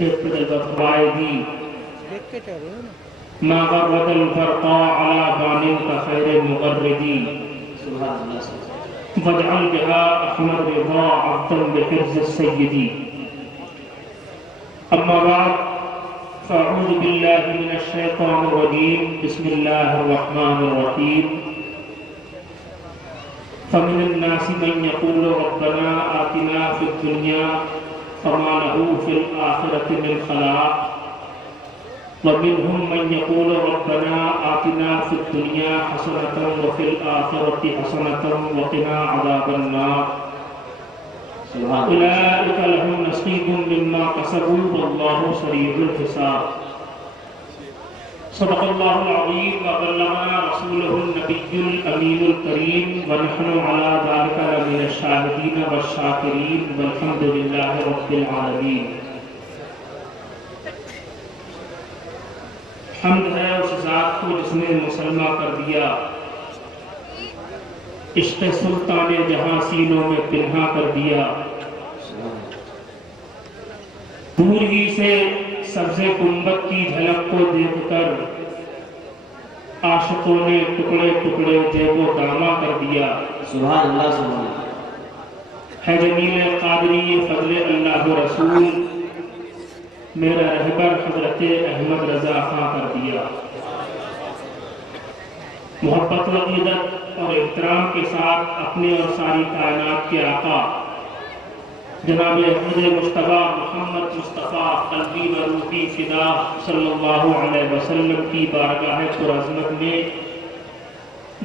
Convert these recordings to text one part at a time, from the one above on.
State پہ فرمائے ما غرد الفرقاء على بان كخير مغردي واجعل بها احمر رضا عبدا بحرز السيد. اما بعد فاعوذ بالله من الشيطان الرجيم. بسم الله الرحمن الرحيم. فمن الناس من يقول ربنا آتنا في الدنيا فما له في الآخرة من خلاق ومنهم من يقول ربنا آتنا في الدنيا حسنة وفي الآخرة حسنة وقنا عذاب النار. أولئك لهم نصيب مما كسبوا والله سريع الحساب. صدق الله العظيم وبلغنا رسوله النبي الأمين الكريم ونحن على ذلك لمن الشاهدين والشاكرين والحمد لله رب العالمين. حمد ہے اس ذات کو جس نے مسلمہ کر دیا، عشق سلطان جہاں سینوں میں پنہا کر دیا. دور ہی سے سبز گنبد کی جھلک کو دیکھ کر عاشقوں نے ٹکڑے ٹکڑے جیب و دامہ کر دیا. سبحان اللہ سبحان اللہ. ہے جمیل قادری فضل اللہ رسول میرا رہبر حضرت احمد رضا خاں کر دیا. محبت و عقیدت اور احترام کے ساتھ اپنے اور ساری کائنات کے آقا جناب احمد مصطفیٰ محمد مصطفیٰ قلبی و روحی فدا صلی اللہ علیہ وسلم کی بارگاہ پرعظمت میں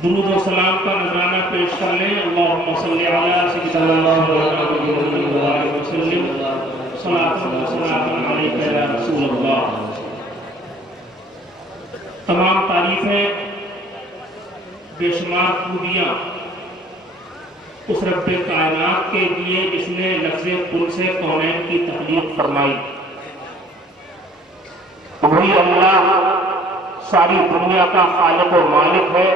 درود و سلام کا نذرانہ پیش کر لیں. اللہم صلی علی سیدنا محمد و آلہ وسلم. صلاۃ و سلام علیک یا رسول اللہ. تمام تعریفیں، بے شمار خوبیاں اس رب کائنات کے لیے جس نے لفظ کن سے کونین کی تخلیق فرمائی. وہی اللہ ساری دنیا کا خالق و مالک ہے.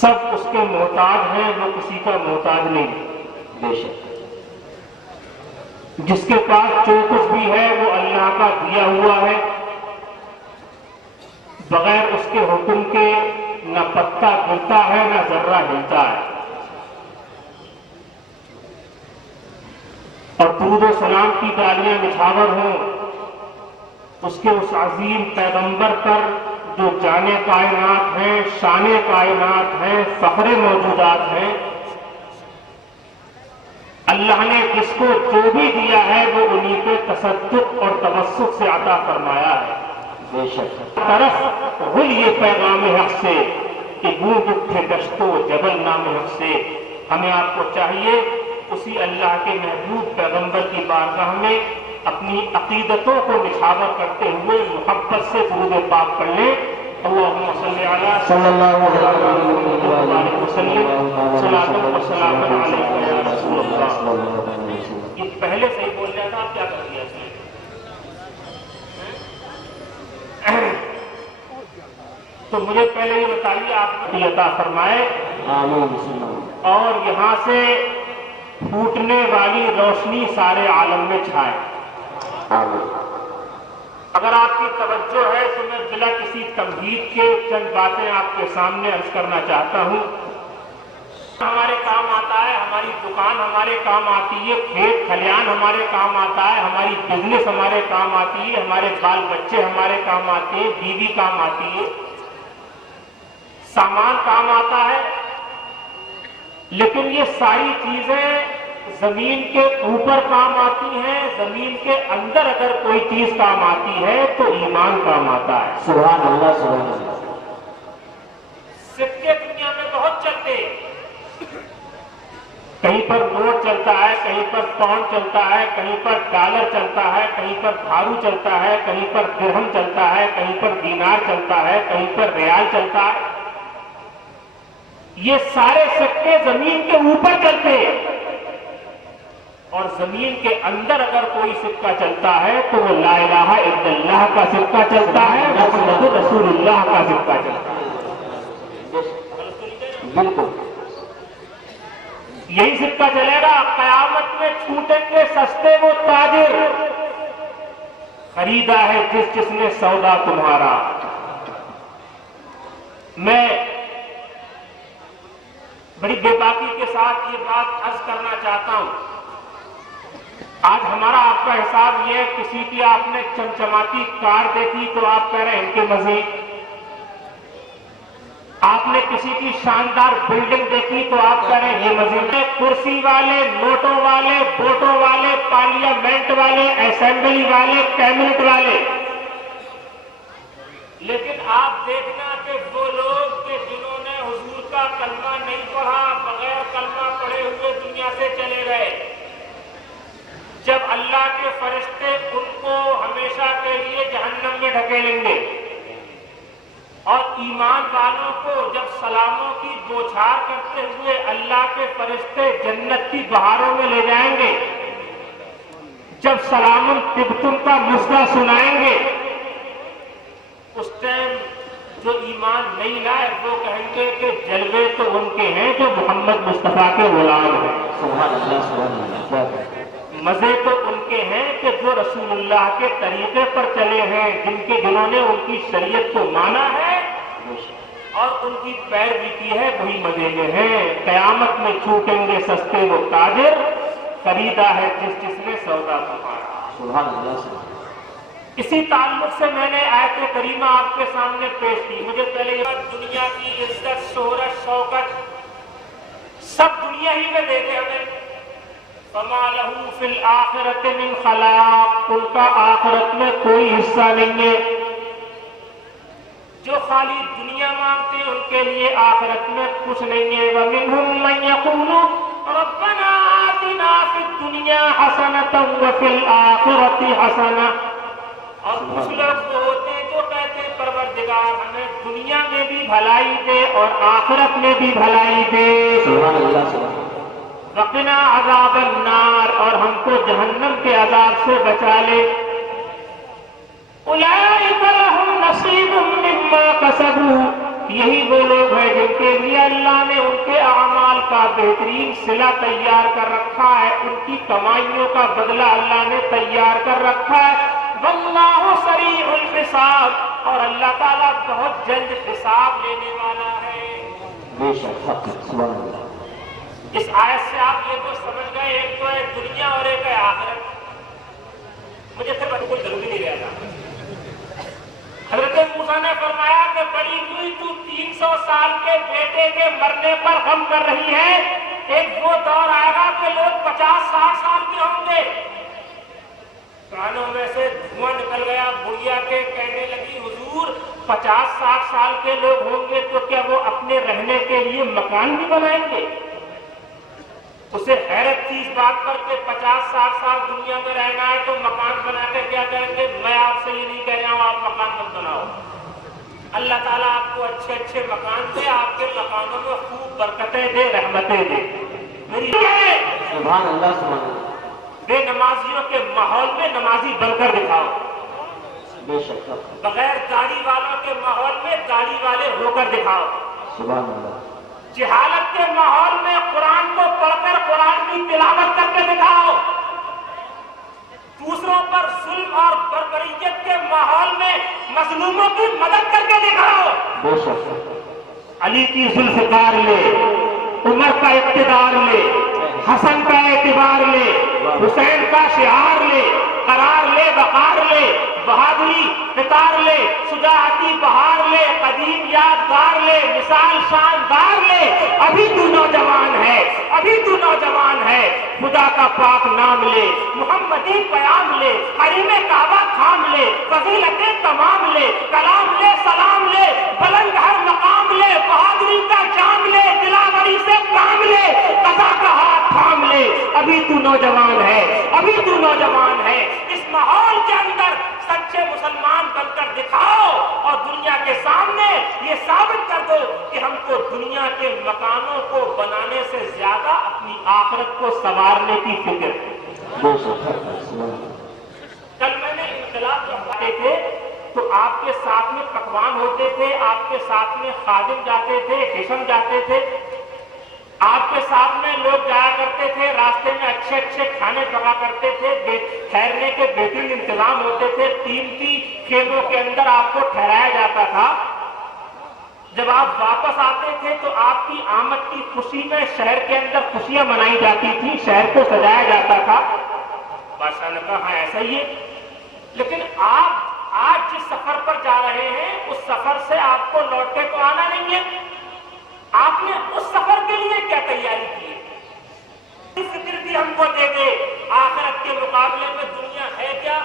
سب اس کے محتاج ہیں، وہ کسی کا محتاج نہیں. بے شک جس کے پاس جو کچھ بھی ہے وہ اللہ کا دیا ہوا ہے. بغیر اس کے حکم کے نہ پتا گرتا ہے نہ ذرہ ہلتا ہے. اور درود و سلام کی ڈالیاں نچھاور ہوں اس کے اس عظیم پیغمبر پر جو جانے کائنات ہیں، شان کائنات ہیں، فخر موجودات ہیں. اللہ نے جس کو جو بھی دیا ہے وہ انہی پہ تصدق اور توسط سے عطا فرمایا ہے. بے شک طرف غل یہ پیغام حق سے کہ گونج اٹھے دشت و جبل نام حق سے. ہمیں آپ کو چاہیے اسی اللہ کے محبوب پیغمبر کی بارگاہ میں اپنی عقیدتوں کو نچھاور کرتے ہوئے محبت سے درود پاک پڑھ لیں. اللہم صلی علی صلی اللہ علیہ وسلم. صلاۃ و سلام علیک یا رسول اللہ. یہ پہلے سے ہی بول رہا تھا، آپ کیا کر دیا اس نے؟ تو مجھے پہلے یہ بتائیے آپ کو عطا فرمائے اور یہاں سے پھوٹنے والی روشنی سارے عالم میں چھائے. اگر آپ کی توجہ ہے تو میں بلا کسی تمہید کے چند باتیں آپ کے سامنے عرض کرنا چاہتا ہوں. ہمارے کام آتا ہے، ہماری دکان ہمارے کام آتی ہے، کھیت کھلیان ہمارے کام آتا ہے، ہماری بزنس ہمارے کام آتی ہے، ہمارے بال بچے ہمارے کام آتے ہیں، بیوی کام آتی ہے، سامان کام آتا ہے. لیکن یہ ساری چیزیں زمین کے اوپر کام آتی ہیں. زمین کے اندر اگر کوئی چیز کام آتی ہے تو ایمان کام آتا ہے. سبحان اللہ سبحان اللہ. سکے دنیا میں بہت چلتے، کہیں پر نوٹ چلتا ہے، کہیں پر پاؤنڈ چلتا ہے، کہیں پر ڈالر چلتا ہے، کہیں پر بھارو چلتا ہے، کہیں پر درہم چلتا ہے، کہیں پر دینار چلتا ہے، کہیں پر ریال چلتا ہے. یہ سارے سکے زمین کے اوپر چلتے ہیں اور زمین کے اندر اگر کوئی سکہ چلتا ہے تو وہ لا الہ الا اللہ کا سکہ چلتا ہے، محمد رسول اللہ کا سکہ چلتا ہے. بالکل. یہی سکہ چلے گا، قیامت میں چھوٹیں گے سستے وہ تاجر، خریدا ہے جس نے سودا تمہارا۔ میں بڑی بے باکی کے ساتھ یہ بات عرض کرنا چاہتا ہوں، آج ہمارا آپ کا حساب یہ ہے، کسی کی آپ نے چمچماتی کار دیکھی تو آپ کہہ رہے ہیں ان کے مزید، آپ نے کسی کی شاندار بلڈنگ دیکھی تو آپ کہہ رہے ہیں یہ مزید، کرسی والے، نوٹوں والے، ووٹوں والے، پارلیمنٹ والے، اسمبلی والے، کیبنٹ والے، لیکن آپ دیکھنا کہ وہ لوگ کہ جنہوں نے حضور کا کلمہ نہیں پڑھا، بغیر کلمہ پڑھے ہوئے دنیا سے چلے گئے، جب اللہ کے فرشتے ان کو ہمیشہ کے لیے جہنم میں ڈھکیلیں گے، اور ایمان والوں کو جب سلاموں کی بوچھار کرتے ہوئے اللہ کے فرشتے جنت کی بہاروں میں لے جائیں گے، جب سلام طبتم کا مسئلہ سنائیں گے، اس ٹائم جو ایمان نہیں لائے وہ کہیں گے کہ جلوے تو ان کے ہیں جو محمد مصطفیٰ کے غلام ہیں، سبحان اللہ سبحان اللہ، مزے تو ان کے ہیں کہ جو رسول اللہ کے طریقے پر چلے ہیں، جنہوں نے ان کی شریعت کو مانا ہے اور ان کی پیروی کی ہے، وہی مزے میں ہیں۔ قیامت میں چھوٹیں گے سستے وہ تاجر، خریدا ہے جس نے سودا تمہارا۔ سبحان اللہ سبحان اللہ۔ اسی تعلق سے میں نے آیت کریمہ آپ کے سامنے پیش کی۔ مجھے پہلے یہ بات، دنیا کی عزت، شہرت، شوکت سب دنیا ہی میں دے دے ہمیں، فما لہو فی الآخرۃ من خلاق، ان کا آخرت میں کوئی حصہ نہیں ہے۔ جو خالی دنیا مانگتے ہیں ان کے لیے آخرت میں کچھ نہیں ہے۔ وَمِنْهُمْ مَنْ يَقُولُ رَبَّنَا آتِنَا فِي الدُّنْيَا حَسَنَةً وَفِي الْآخِرَةِ حَسَنَةً، اور کچھ لوگ وہ ہوتے ہیں جو کہتے ہیں پروردگار ہمیں دنیا میں بھی بھلائی دے اور آخرت میں بھی بھلائی دے، سبحان اللہ سبحان اللہ۔ وقنا عذاب النار، اور ہم کو جہنم کے عذاب سے بچا لے۔ اولئک لہم نصیب مما کسبوا، یہی وہ لوگ ہیں جن کے لیے اللہ نے ان کے اعمال کا بہترین صلہ تیار کر رکھا ہے، ان کی کمائیوں کا بدلہ اللہ نے تیار کر رکھا ہے۔ واللہ سریع الحساب، اور اللہ تعالیٰ بہت جلد حساب لینے والا ہے۔ بے شک حق، سبحان اللہ۔ اس آیت سے آپ یہ تو سمجھ گئے، ایک تو ہے دنیا اور ایک ہے آخرت۔ مجھے پھر کوئی ضروری نہیں رہتا۔ حضرت موسیٰ نے فرمایا کہ بڑی ہوئی تو 300 سال کے بیٹے کے مرنے پر غم کر رہی ہے، ایک وہ دور آئے گا کہ لوگ 50-60 سال کے ہوں گے۔ کانوں میں سے دھواں نکل گیا، بڑھیا کے کہنے لگی حضور 50-60 سال کے لوگ ہوں گے تو کیا وہ اپنے رہنے کے لیے مکان بھی بنائیں گے؟ اسے حیرت تھی اس بات پر کہ 50-60 سال دنیا میں رہنا ہے تو مکان بنا کے کیا کریں گے؟ میں آپ سے یہ نہیں کہہ رہا ہوں آپ مکان مت بناؤ، اللہ تعالیٰ آپ کو اچھے اچھے مکان دے، آپ کے مکانوں میں خوب برکتیں دے، رحمتیں دے۔ میری سبحان اللہ سبحان اللہ۔ بے نمازیوں کے ماحول میں نمازی بن کر دکھاؤ، بے شک حق، بغیر داڑھی والوں کے ماحول میں داڑھی والے ہو کر دکھاؤ، سبحان اللہ۔ جہالت کے ماحول میں قرآن کو پڑھ کر قرآن کی تلاوت کر کے دکھاؤ، دوسروں پر ظلم اور بربریت کے ماحول میں مظلوموں کی مدد کر کے دکھاؤ۔ بے شک علی کی ذوالفقار لے، عمر کا اقتدار لے، حسن کا اعتبار لے، حسین کا شعار لے، قرار لے، وقار لے، بہادری قطار لے، شجاعتی بہار لے، قدیم یادگار لے، مثال شاندار لے۔ ابھی تو نوجوان ہے، ابھی تو نوجوان ہے، خدا کا پاک نام لے، محمدی پیام لے، حریم کعبہ تھام لے، فضیلتیں تمام لے، کلام لے، سلام لے، بلند ہر مقام لے، بہادری کا جام لے، دلاوری سے کام لے، قضا کا ہاتھ تھام لے۔ ابھی تو نوجوان ہے، ابھی تو نوجوان ہے، اس ماحول کے اندر سچے مسلمان بن کر دکھاؤ اور دنیا کے سامنے یہ ثابت کر دو کہ ہم کو دنیا کے مکانوں کو بنانے سے زیادہ اپنی آخرت کو سنوارنے کی فکر ہے۔ بے شک حق، سبحان اللہ۔ کل میں نے انقلاب جب آتے تھے تو آپ کے ساتھ میں پکوان ہوتے تھے، آپ کے ساتھ میں خادم جاتے تھے، حشم جاتے تھے، آپ کے سامنے لوگ جایا کرتے تھے، راستے میں اچھے اچھے کھانے پکا کرتے تھے، ٹھہرنے کے بہترین انتظام ہوتے تھے، قیمتی خیموں کے اندر آپ کو ٹھہرایا جاتا تھا۔ جب آپ واپس آتے تھے تو آپ کی آمد کی خوشی میں شہر کے اندر خوشیاں منائی جاتی تھی، شہر کو سجایا جاتا تھا۔ بادشاہ نے کہا ہاں ایسا ہی ہے، لیکن آپ آج جس سفر پر جا رہے ہیں اس سفر سے آپ کو لوٹ کے تو آنا نہیں ہے، آپ نے اس سفر کے لیے کیا تیاری کی ہے؟ فکر بھی ہم کو دے دے، آخرت کے مقابلے میں دنیا ہے کیا؟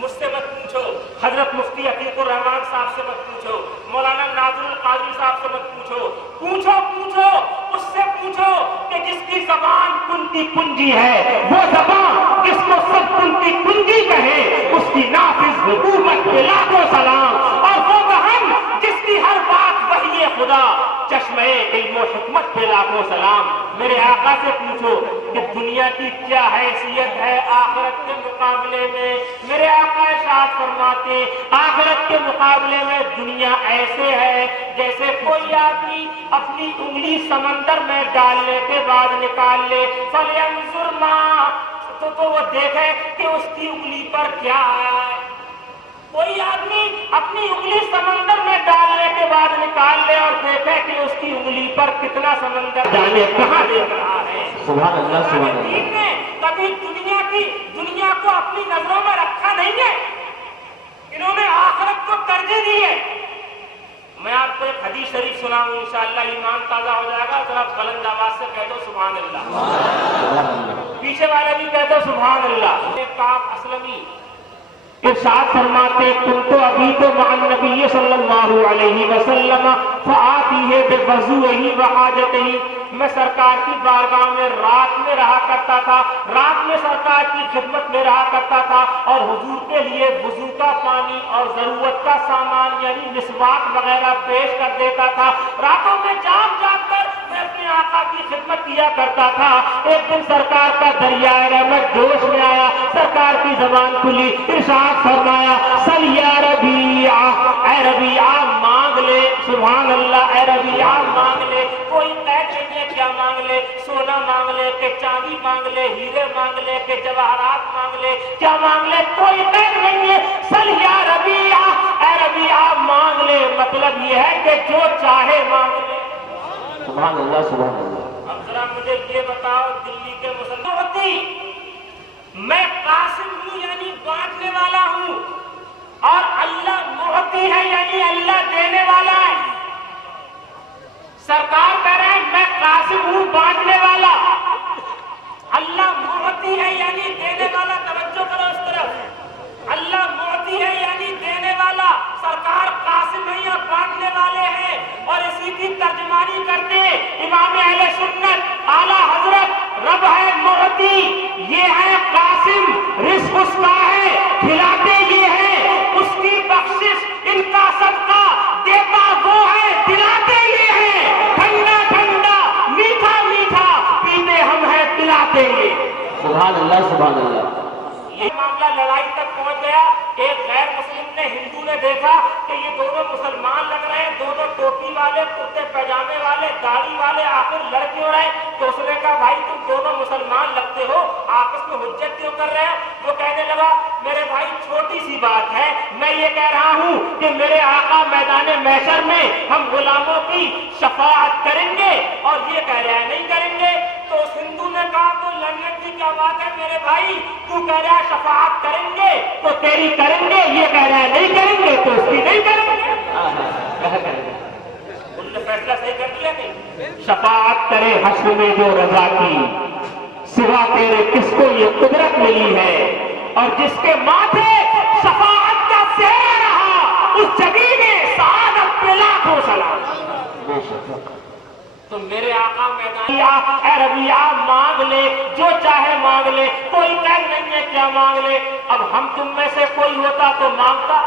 مجھ سے مت پوچھو، حضرت مفتی عتیق الرحمان صاحب سے مت پوچھو، مولانا ناظر القادری صاحب سے مت پوچھو، پوچھو اس سے پوچھو کہ جس کی زبان کنتی کنجی ہے، وہ زبان جس کو سب کنتی کنجی کہے، اس کی نافذ حکومت پہ لاکھوں سلام، اور وہ بہن جس کی ہر بات وحی خدا، چشمے علم و حکمت پہ لاکھوں سلام۔ میرے آقا سے پوچھو کہ دنیا کی کیا حیثیت ہے آخرت کے مقابلے میں۔ میرے آقا ارشاد فرماتے آخرت کے مقابلے میں دنیا ایسے ہے جیسے کوئی آدمی اپنی انگلی سمندر میں ڈالنے کے بعد نکال لے، فَلْيَنْظُرْ مَا، تو وہ دیکھے کہ اس کی انگلی پر کیا آیا ہے۔ کوئی آدمی اپنی انگلی سمندر میں ڈالنے کے بعد نکال لے اور دیکھے کہ اس کی انگلی پر کتنا سمندر جانے کہاں دیکھ رہا ہے۔ سبحان اللہ سبحان اللہ۔ نے کبھی دنیا کو اپنی نظروں میں رکھا نہیں ہے، انہوں نے آخرت کو ترجیح دی ہے۔ میں آپ کو ایک حدیث شریف سناؤں، انشاءاللہ ایمان تازہ ہو جائے گا، ذرا بلند آواز سے کہہ دو سبحان اللہ، پیچھے والے بھی کہہ دو سبحان اللہ۔ کعب اسلمی ارشاد فرماتے کنت ابیت مع النبی صلی اللہ علیہ وسلم فآتیہ بوضوئہ وحاجتہ، میں سرکار کی بارگاہ میں رات میں رہا کرتا تھا، رات میں سرکار کی خدمت میں رہا کرتا تھا اور حضور کے لیے وضو کا پانی اور ضرورت کا سامان یعنی مسواک وغیرہ پیش کر دیتا تھا۔ راتوں میں جاگ جاگ کر میں اپنے آقا کی خدمت کیا کرتا تھا۔ ایک دن سرکار کا دریائے رحمت جوش میں آیا، سرکار کی زبان کھلی، ارشاد فرمایا سل یا ربیع، اے ربیع مانگ لے، سبحان اللہ، اے ربیع مانگ لے۔ کوئی قید نہیں ہے کیا مانگ لے، سونا مانگ لے کہ چاندی مانگ لے، ہیرے مانگ لے کہ جواہرات مانگ لے، کیا مانگ لے، کوئی قید نہیں ہے۔ سل یا ربیع، اے ربیع مانگ لے، مطلب یہ ہے کہ جو چاہے مانگ لے۔ سبحان اللہ سبحان اللہ۔ اب ذرا مجھے یہ بتاؤ دلی کے مسلمان ہوتی، میں قاسم ہوں یعنی بانٹنے والا ہوں، اور اللہ معطی ہے یعنی اللہ دینے والا ہے۔ سرکار کہہ رہے ہیں میں قاسم ہوں بانٹنے والا، اللہ معطی ہے یعنی دینے والا۔ توجہ کرو اس طرف، اللہ معطی ہے یعنی دینے والا، سرکار قاسم ہے یا بانٹنے والے ہیں۔ اور اسی کی ترجمانی کرتے امام اہل سنت اعلیٰ حضرت رب ہے معطی، یہ ہے قاسم، رزق اس کا ہے، کھلاتے یہ ہیں، اس کی بخشش ان کا صدقہ، دیتا وہ ہے، دلاتے یہ ہیں، ٹھنڈا ٹھنڈا میٹھا میٹھا پیتے ہم ہیں، پلاتے یہ۔ سبحان اللہ سبحان اللہ۔ یہ معاملہ لڑائی تک پہنچ گیا۔ ایک غیر مسلم نے، ہندو نے دیکھا کہ یہ دونوں مسلمان لگ رہے ہیں، دونوں ٹوپی والے، کرتے پاجامے والے، داڑھی والے، آخر لڑ کیوں رہے؟ تو اس نے کہا بھائی تم دونوں مسلمان لگتے ہو، آپس میں حجت کیوں کر رہے ہو؟ وہ کہنے لگا میرے بھائی چھوٹی سی بات ہے، میں یہ کہہ رہا ہوں کہ میرے آقا میدان محشر میں ہم غلاموں کی شفاعت کریں گے، اور یہ کہہ رہا ہے نہیں کریں گے۔ تو اس ہندو نے کہا تو لڑنے کی کیا بات ہے میرے بھائی، تو کہہ رہا ہے شفاعت کریں گے تو تیری کریں گے، یہ کہہ رہا ہے نہیں کریں گے تو اس کی نہیں کریں گے۔ انہوں نے فیصلہ صحیح کر دیا نہیں۔ شفاعت کرے حشر میں جو رضا کی، سوا تیرے کس کو یہ قدرت ملی ہے، اور جس کے ماتھے شفاعت کا سہرا رہا اس جگہ میں سعادت پہ لاکھوں سلام۔ تو میرے آقا میدان اے ربیع مانگ لے، جو چاہے مانگ لے، کوئی قید نہیں ہے کیا مانگ لے۔ اب ہم تم میں سے کوئی ہوتا تو مانگتا،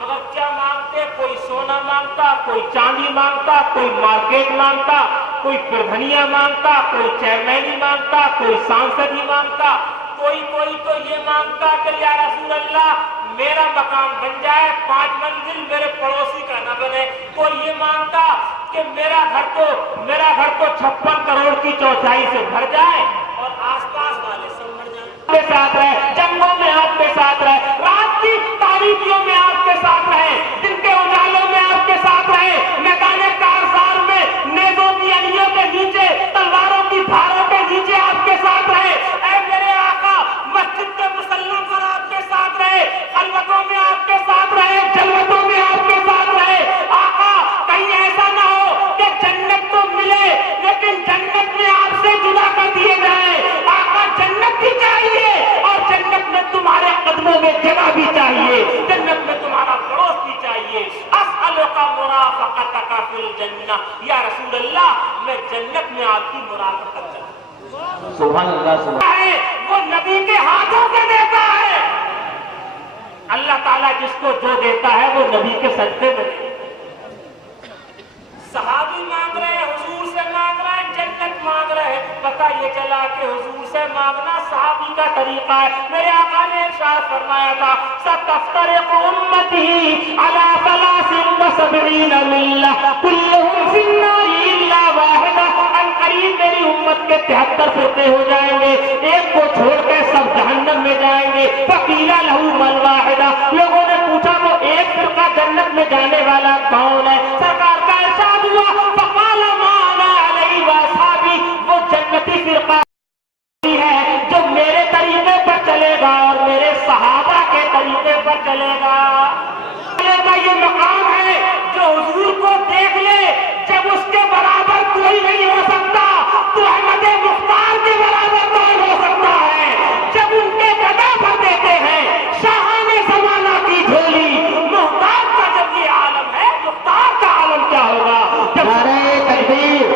مگر کیا مانگتے؟ کوئی سونا مانگتا، کوئی چاندی مانگتا، کوئی مارکیٹ مانگتا، کوئی پردھنیا مانگتا، کوئی چیئرمینی مانگتا، کوئی سانسد ہی مانگتا، کوئی تو یہ مانگتا کہ یا رسول اللہ میرا مکان بن جائے 5 منزل میرے پڑوسی کا نہ بنے. کوئی یہ مانتا کہ میرا گھر تو 56 کروڑ کی چوتھائی سے بھر جائے اور آس پاس والے سب مر جائیں. آپ کے ساتھ رہے, جنگوں میں آپ کے ساتھ رہے, رات کی تاریکیوں میں آپ کے ساتھ رہے, دن کے اجالوں میں آپ کے ساتھ رہے, میدان کارزار میں نیزوں کی انیوں کے نیچے, تلواروں کی دھاروں کے نیچے آپ کے ساتھ رہے. اے میرے آقا, مسجد کے مسلم پر آپ کے ساتھ رہے, خلوتوں میں آپ کے ساتھ رہے, جلوتوں میں آپ کے ساتھ رہے. آقا کہیں ایسا نہ ہو کہ جنت تو ملے لیکن جنت میں آپ سے جدا کر دیے جائیں. آقا جنت بھی چاہیے اور جنت میں تمہارے قدموں میں جگہ بھی چاہیے, جنت میں تمہارا پڑوس بھی چاہیے. اسألک مرافقتک فی الجنہ, یا رسول اللہ میں جنت میں آپ کی مرافقت چاہتا ہوں. سبحان اللہ سبحان ہے وہ نبی کے ہاتھوں سے دیتا ہے. اللہ تعالیٰ جس کو جو دیتا ہے وہ نبی کے صدقے میں دیتا ہے. صحابی مانگ رہے ہیں, حضور سے مانگ رہے ہیں, جنت مانگ رہے ہیں. پتہ یہ چلا کہ حضور سے مانگنا صحابی کا طریقہ ہے. میرے آقا نے ارشاد فرمایا تھا ستفترق امتی علی 73 ملہ کلہم فی النار الا واحدہ. قریب میری امت کے 73 فرقے ہو جائیں گے, ایک کو چھوڑ کے سب جہنم میں جائیں گے. فقیل لہ من واحدہ, لوگوں نے پوچھا وہ ایک فرقہ جنت میں جانے والا کون ہے؟ سرکار کا ارشاد ہوا فقال ما انا علیہ واصحابی, وہ جنتی فرقہ ہے جو میرے طریقے پر چلے گا اور میرے صحابہ کے طریقے پر چلے گا. یہ مقام ہے جو حضور کو دیکھ لے, جب اس کے برابر کوئی نہیں ہو سکتا تو احمد مختار کے برابر کون ہو سکتا ہے. جب ان کے گدا بھر دیتے ہیں شاہان زمانہ کی جھولی, محتاج کا جب یہ عالم ہے مختار کا عالم کیا ہوگا. نعرہ تکبیر,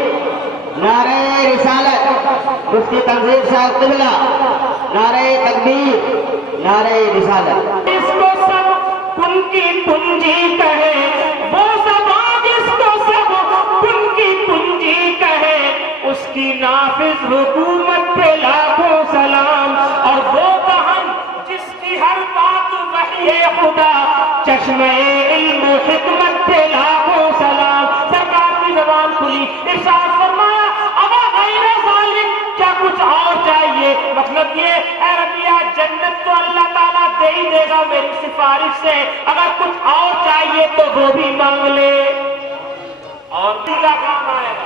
نعرہ رسالت, مفتی تنظیر صاحب قبلہ, نعرہ تکبیر, نعرہ رسالت. اس کو سب ان کی پنجی کہے, وہ زبان جس کو سب ان کی پنجی کہے, اس کی نافذ حکومت پہ لاکھوں سلام. اور وہ بہن جس کی ہر بات وحی خدا, چشمے علم و حکمت پہ لاکھوں سلام. سرکار کی زبان کھلی, ارشاد فرمایا ابا غیر ذالک, کیا کچھ اور چاہیے؟ مطلب یہ اے ربیہ جنت تو اللہ تعالیٰ دے ہی دے گا میری سفارش سے, اگر کچھ اور چاہیے تو وہ بھی مانگ لے. اور کام آئے گا,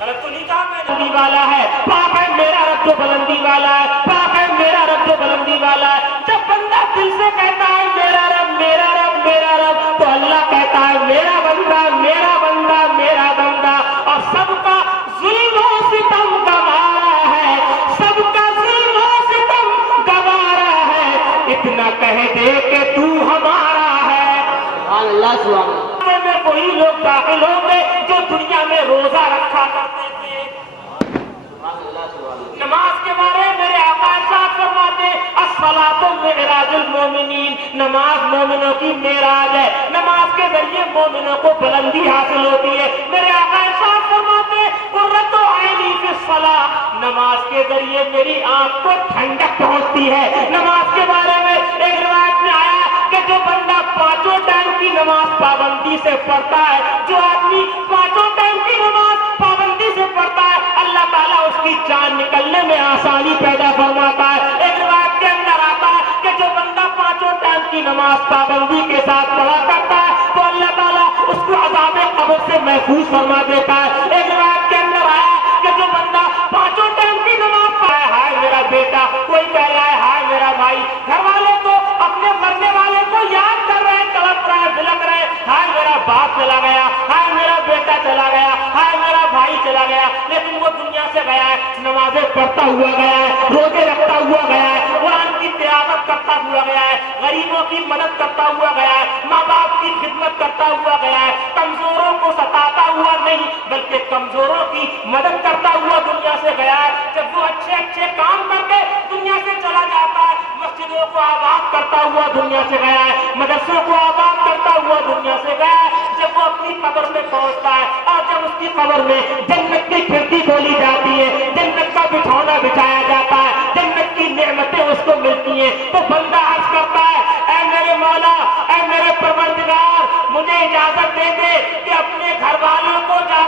غلط تو نہیں کہا میں نے, والا ہے پاک ہے میرا رب جو بلندی والا ہے, پاک ہے میرا رب جو بلندی والا ہے. جب بندہ دل سے کہتا ہے میرا رب میرا رب میرا رب, تو اللہ کہتا ہے میرا بندہ میرا بندہ میرا بندہ. اور سب کا ظلم و ستم گوارا ہے, سب کا ظلم و ستم گوارا ہے, اتنا کہہ دے کہ تو ہمارا ہے. سبحان اللہ سبحان اللہ. میں وہی لوگ داخل ہوں گے جو دنیا میں روزہ رکھا کرتے تھے. نماز کے بارے میں میرے آقا ارشاد فرماتے الصلاۃ معراج المومنین, نماز مومنوں کی معراج ہے, نماز کے ذریعے مومنوں کو بلندی حاصل ہوتی ہے. میرے آقا ارشاد فرماتے قرۃ عینی فی الصلاۃ, نماز کے ذریعے میری آنکھ کو ٹھنڈک پہنچتی ہے. نماز کے بارے میں ایک روایت میں آیا کہ جو بندہ 5 ٹائم کی نماز پابندی سے پڑھتا ہے, جو آدمی 5 ٹائم کی نماز پابندی سے پڑھتا ہے, اللہ تعالیٰ اس کی جان نکلنے میں آسانی پیدا فرماتا ہے. ایک روایت کے اندر آتا ہے کہ جو بندہ 5 ٹائم کی نماز پابندی کے ساتھ پڑھا کرتا ہے تو اللہ تعالیٰ اس کو عذاب قبر سے محفوظ فرما دیتا ہے. ایک روایت کے اندر آیا کہ جو بندہ 5 ٹائم کی نماز پڑھا, ہائے میرا بیٹا, کوئی کہہ رہا ہے ہائے میرا بھائی, گھر والے تو اپنے مرنے والے کو یاد کر رہے ہیں, تڑپ رہے ہیں, بلک رہے ہیں, ہائے میرا باپ چلا گیا, ہائے میرا بیٹا چلا گیا, ہائے میرا بھائی چلا گیا, لیکن وہ دنیا سے گیا ہے, نمازیں پڑھتا ہوا گیا ہے, روزے رکھتا ہوا گیا ہے, قرآن کی تلاوت کرتا ہوا گیا ہے, غریبوں کی مدد کرتا ہوا گیا ہے, ماں باپ کی خدمت کرتا ہوا گیا ہے, کمزوروں کو ستاتا ہوا نہیں بلکہ کمزوروں کی مدد کرتا ہوا دنیا سے گیا ہے. جب وہ اچھے اچھے کام کر کے دنیا سے چلا جاتا ہے, مسجدوں کو آباد کرتا ہوا دنیا سے گیا ہے, مدرسوں کو آباد کرتا ہوا دنیا سے گیا ہے. جب وہ اپنی قبر میں پہنچتا ہے اور جب اس کی قبر میں جنت کی کھڑکی کھولی جاتی ہے, جنت کا بچھونا بچھایا جاتا ہے, جنت کی نعمتیں اس کو ملتی ہیں, تو بندہ عرض کرتا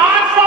800